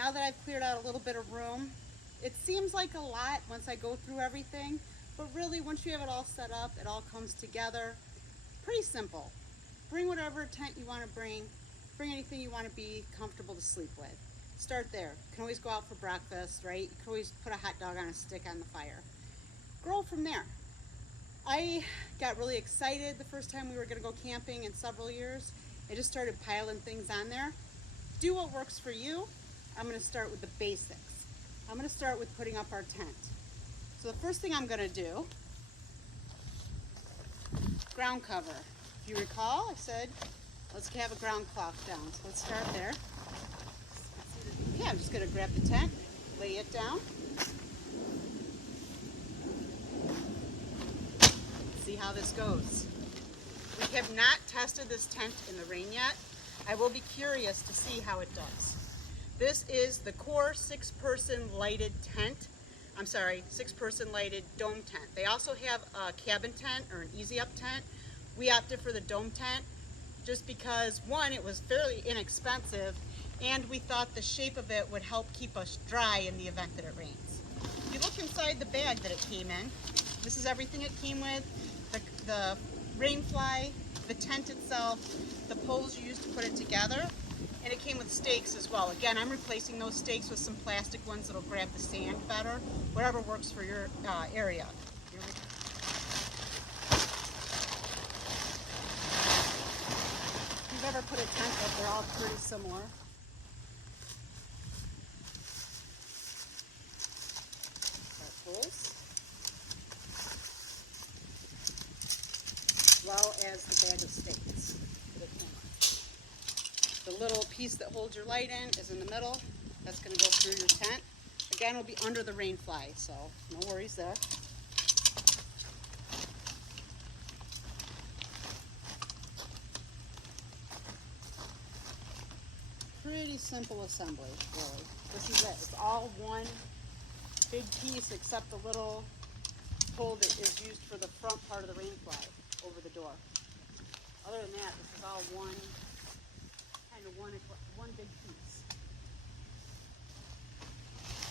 now that I've cleared out a little bit of room, it seems like a lot once I go through everything, but really once you have it all set up, it all comes together. Pretty simple. Bring whatever tent you want to bring anything you want to be comfortable to sleep with. Start there. You can always go out for breakfast, right? You can always put a hot dog on a stick on the fire. Grow from there. I got really excited the first time we were going to go camping in several years. I just started piling things on there. Do what works for you. I'm going to start with the basics. I'm going to start with putting up our tent. So the first thing I'm going to do, ground cover. If you recall, I said let's have a ground cloth down. So let's start there. Yeah, I'm just going to grab the tent, lay it down. See how this goes. We have not tested this tent in the rain yet. I will be curious to see how it does. This is the Core 6-person lighted tent. I'm sorry, 6-person lighted dome tent. They also have a cabin tent or an easy up tent. We opted for the dome tent just because, one, it was fairly inexpensive, and we thought the shape of it would help keep us dry in the event that it rains. If you look inside the bag that it came in, this is everything it came with. The rain fly, the tent itself, the poles you used to put it together, and it came with stakes as well. Again, I'm replacing those stakes with some plastic ones that'll grab the sand better, whatever works for your area. If you've ever put a tent up, they're all pretty similar. Our poles, as well as the bag of stakes for the camera. The little piece that holds your light in is in the middle. That's going to go through your tent. Again, it'll be under the rain fly, so no worries there. Pretty simple assembly, really. This is it. It's all one big piece except the little pole that is used for the front part of the rain fly over the door. Other than that, this is all one big piece.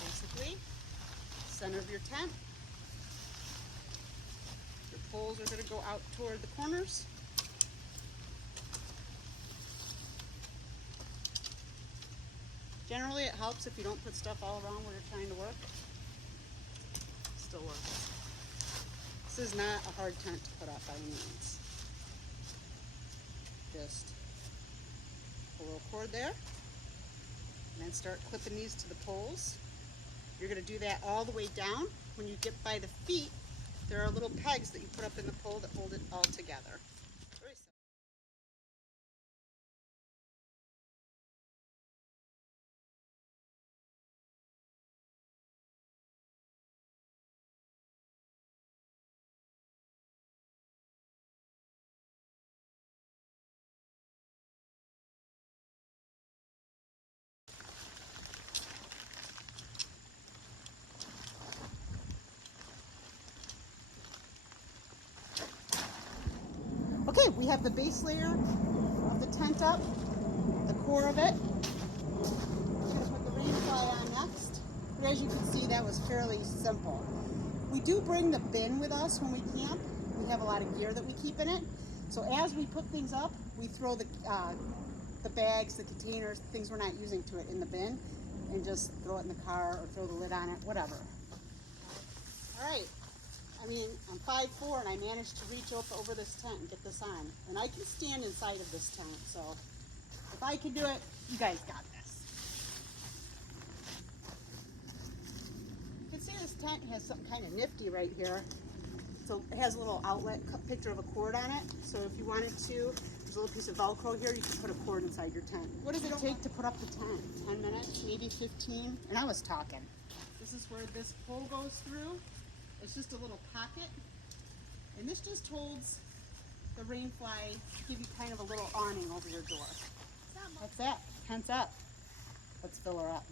Basically, center of your tent. Your poles are going to go out toward the corners. Generally, it helps if you don't put stuff all around where you're trying to work. Still works. This is not a hard tent to put up by any means. Just a little cord there, and then start clipping these to the poles. You're going to do that all the way down. When you get by the feet, there are little pegs that you put up in the pole that hold it all together. Very simple. Okay, we have the base layer of the tent up, the core of it. We're going to put the rain fly on next. But as you can see, that was fairly simple. We do bring the bin with us when we camp. We have a lot of gear that we keep in it. So as we put things up, we throw the bags, the containers, things we're not using to it in the bin, and just throw it in the car or throw the lid on it, whatever. All right. I mean, I'm 5'4" and I managed to reach up over this tent and get this on. And I can stand inside of this tent, so if I can do it, you guys got this. You can see this tent has something kind of nifty right here. So it has a little outlet picture of a cord on it. So if you wanted to, there's a little piece of Velcro here, you can put a cord inside your tent. What does it take to put up the tent? 10 minutes, maybe 15? And I was talking. This is where this pole goes through. It's just a little pocket, and this just holds the rain fly, give you kind of a little awning over your door. That's it. Tent's up. Let's fill her up.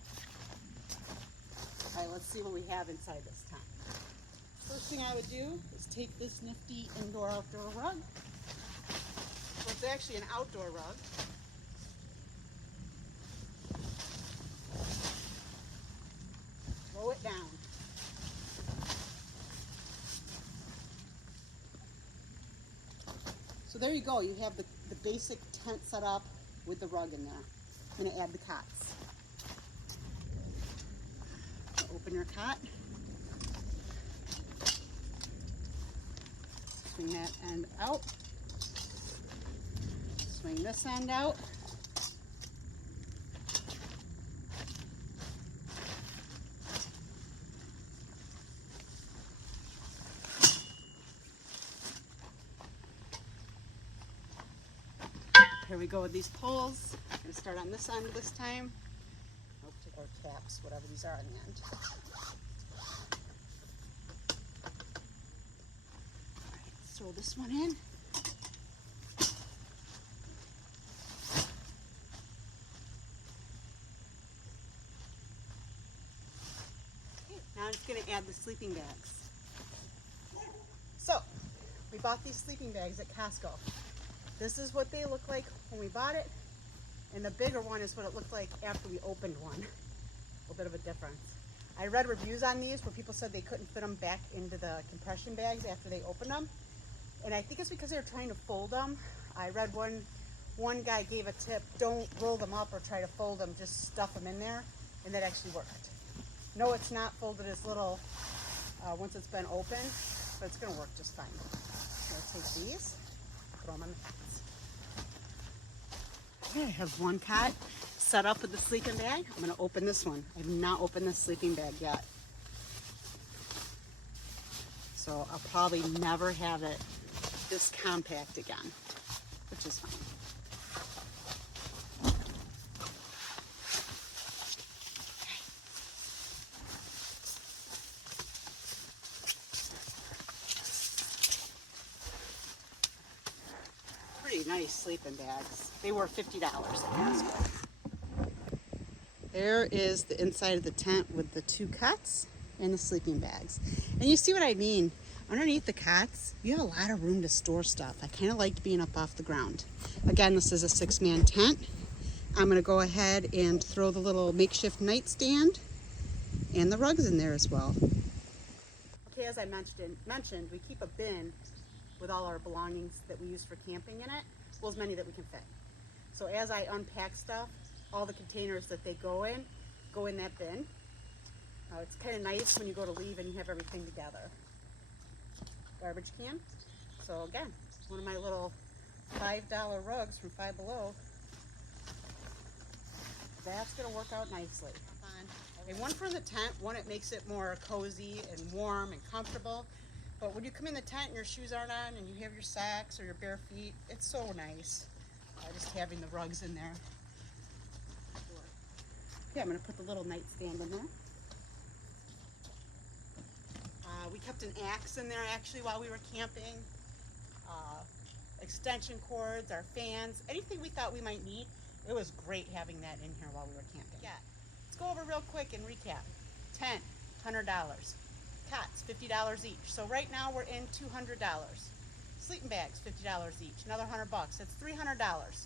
All right, let's see what we have inside this tent. First thing I would do is take this nifty indoor-outdoor rug. So it's actually an outdoor rug. So there you go. You have the basic tent set up with the rug in there. I'm going to add the cots. Open your cot. Swing that end out. Swing this end out. Here we go with these poles. I'm going to start on this end this time. Or taps, whatever these are on the end. Alright, let's throw this one in. Okay, now I'm just going to add the sleeping bags. So, we bought these sleeping bags at Costco. This is what they look like when we bought it, and the bigger one is what it looked like after we opened one. A little bit of a difference. I read reviews on these where people said they couldn't fit them back into the compression bags after they opened them, and I think it's because they were trying to fold them. I read one guy gave a tip: don't roll them up or try to fold them, just stuff them in there, and that actually worked. No, it's not folded as little once it's been opened, but it's going to work just fine. So I'll take these. Throw them on the cots. Okay, I have one cot set up with the sleeping bag. I'm going to open this one. I have not opened this sleeping bag yet. So I'll probably never have it this compact again, which is fine. Pretty nice sleeping bags. They were $50 at Costco. There is the inside of the tent with the two cots and the sleeping bags. And you see what I mean? Underneath the cots, you have a lot of room to store stuff. I kind of liked being up off the ground. Again, this is a 6-man tent. I'm going to go ahead and throw the little makeshift nightstand and the rugs in there as well. Okay, as I mentioned, we keep a bin with all our belongings that we use for camping in it, well, as many that we can fit. So as I unpack stuff, all the containers that they go in that bin. It's kind of nice when you go to leave and you have everything together. Garbage can. So again, one of my little $5 rugs from Five Below. That's going to work out nicely. And one for the tent, one it makes it more cozy and warm and comfortable. But when you come in the tent and your shoes aren't on and you have your socks or your bare feet, it's so nice. Just having the rugs in there. Okay, I'm going to put the little nightstand in there. We kept an axe in there actually while we were camping. Extension cords, our fans, anything we thought we might need. It was great having that in here while we were camping. Yeah. Let's go over real quick and recap. Tent, $100. Cots, $50 each. So right now we're in $200. Sleeping bags, $50 each. Another $100. That's $300.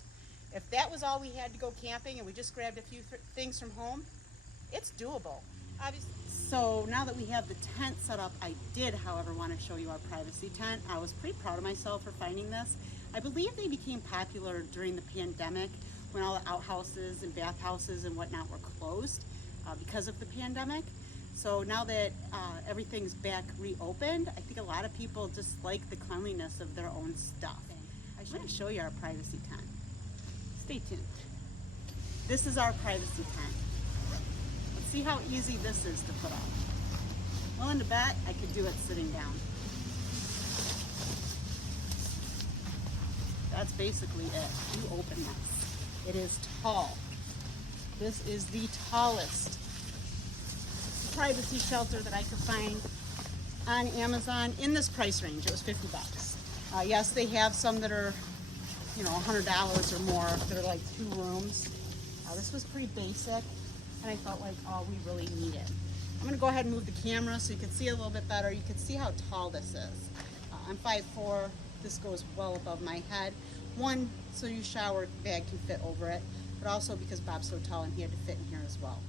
If that was all we had to go camping and we just grabbed a few things from home, it's doable. Obviously. So now that we have the tent set up, I did, however, want to show you our privacy tent. I was pretty proud of myself for finding this. I believe they became popular during the pandemic when all the outhouses and bathhouses and whatnot were closed because of the pandemic. So now that everything's back reopened, I think a lot of people just like the cleanliness of their own stuff. I'm going to show you our privacy tent. Stay tuned. This is our privacy tent. Let's see how easy this is to put up. Willing to bet I could do it sitting down. That's basically it. You open this. It is tall. This is the tallest privacy shelter that I could find on Amazon in this price range. It was $50. Yes, they have some that are, $100 or more that are like 2 rooms. This was pretty basic, and I felt like all we really needed. I'm going to go ahead and move the camera so you can see a little bit better. You can see how tall this is. I'm 5'4". This goes well above my head. One, so your shower bag can fit over it, but also because Bob's so tall and he had to fit in here as well.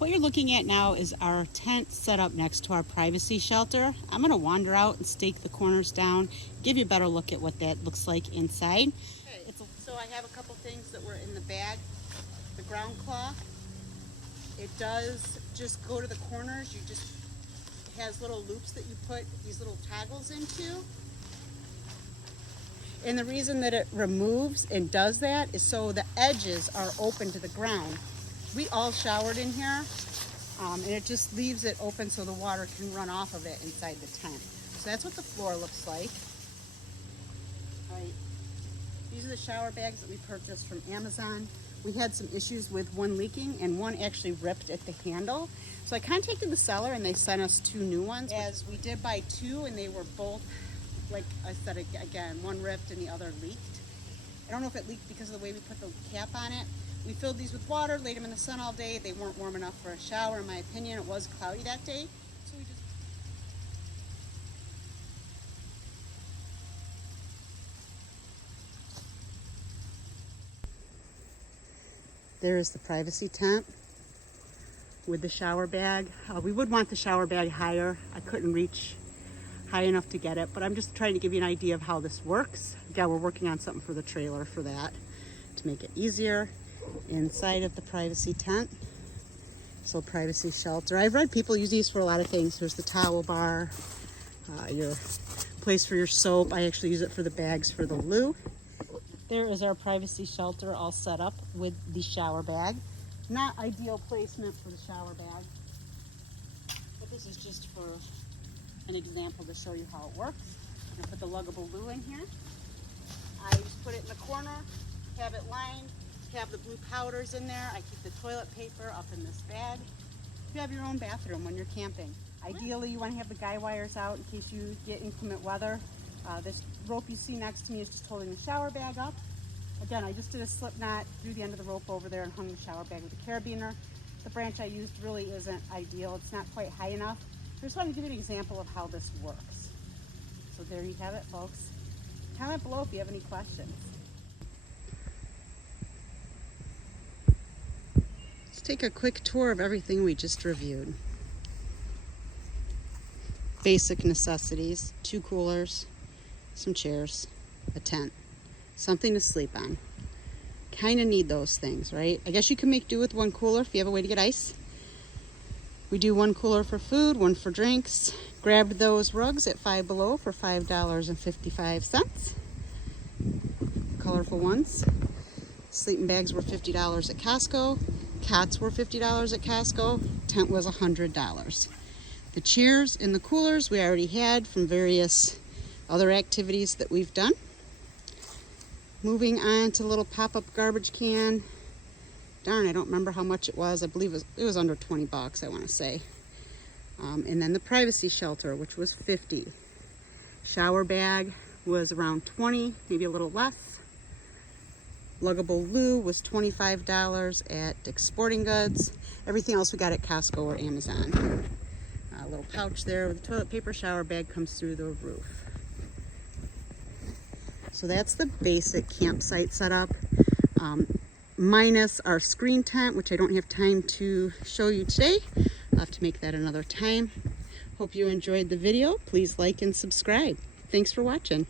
What you're looking at now is our tent set up next to our privacy shelter. I'm going to wander out and stake the corners down, give you a better look at what that looks like inside. Okay, so I have a couple things that were in the bag. The ground cloth, it does just go to the corners. It has little loops that you put these little toggles into. And the reason that it removes and does that is so the edges are open to the ground. We all showered in here, and it just leaves it open so the water can run off of it inside the tent. So that's what the floor looks like. These are the shower bags that we purchased from Amazon. We had some issues with one leaking and one actually ripped at the handle. So I contacted the seller and they sent us 2 new ones. As we did buy 2 and they were both, like I said again, one ripped and the other leaked. I don't know if it leaked because of the way we put the cap on it. We filled these with water, laid them in the sun all day. They weren't warm enough for a shower, in my opinion. It was cloudy that day. So we just... There is the privacy tent with the shower bag. We would want the shower bag higher. I couldn't reach high enough to get it, but I'm just trying to give you an idea of how this works. Yeah, we're working on something for the trailer for that to make it easier. Inside of the privacy tent, so privacy shelter. I've read people use these for a lot of things. There's the towel bar, your place for your soap. I actually use it for the bags for the loo. There is our privacy shelter all set up with the shower bag. Not ideal placement for the shower bag, but this is just for an example to show you how it works. I'm gonna put the luggable loo in here. I just put it in the corner, have it lined, have the blue powders in there. I keep the toilet paper up in this bag. You have your own bathroom when you're camping. Ideally, you want to have the guy wires out in case you get inclement weather. This rope you see next to me is just holding the shower bag up. Again, I just did a slip knot through the end of the rope over there and hung the shower bag with a carabiner. The branch I used really isn't ideal. It's not quite high enough. I just want to give you an example of how this works. So there you have it, folks. Comment below if you have any questions. Let's take a quick tour of everything we just reviewed. Basic necessities, 2 coolers, some chairs, a tent, something to sleep on. Kind of need those things, right? I guess you can make do with 1 cooler if you have a way to get ice. We do 1 cooler for food, 1 for drinks. Grabbed those rugs at Five Below for $5.55. Colorful ones. Sleeping bags were $50 at Costco. Cots were $50 at Costco. Tent was $100. The chairs and the coolers we already had from various other activities that we've done. Moving on to a little pop-up garbage can. Darn, I don't remember how much it was. I believe it was under 20 bucks, I want to say. And then the privacy shelter, which was 50. Shower bag was around 20, maybe a little less. Luggable loo was $25 at Dick's Sporting Goods. Everything else we got at Costco or Amazon. A little pouch there with the toilet paper. Shower bag comes through the roof. So that's the basic campsite setup. Minus our screen tent, which I don't have time to show you today. I'll have to make that another time. Hope you enjoyed the video. Please like and subscribe. Thanks for watching.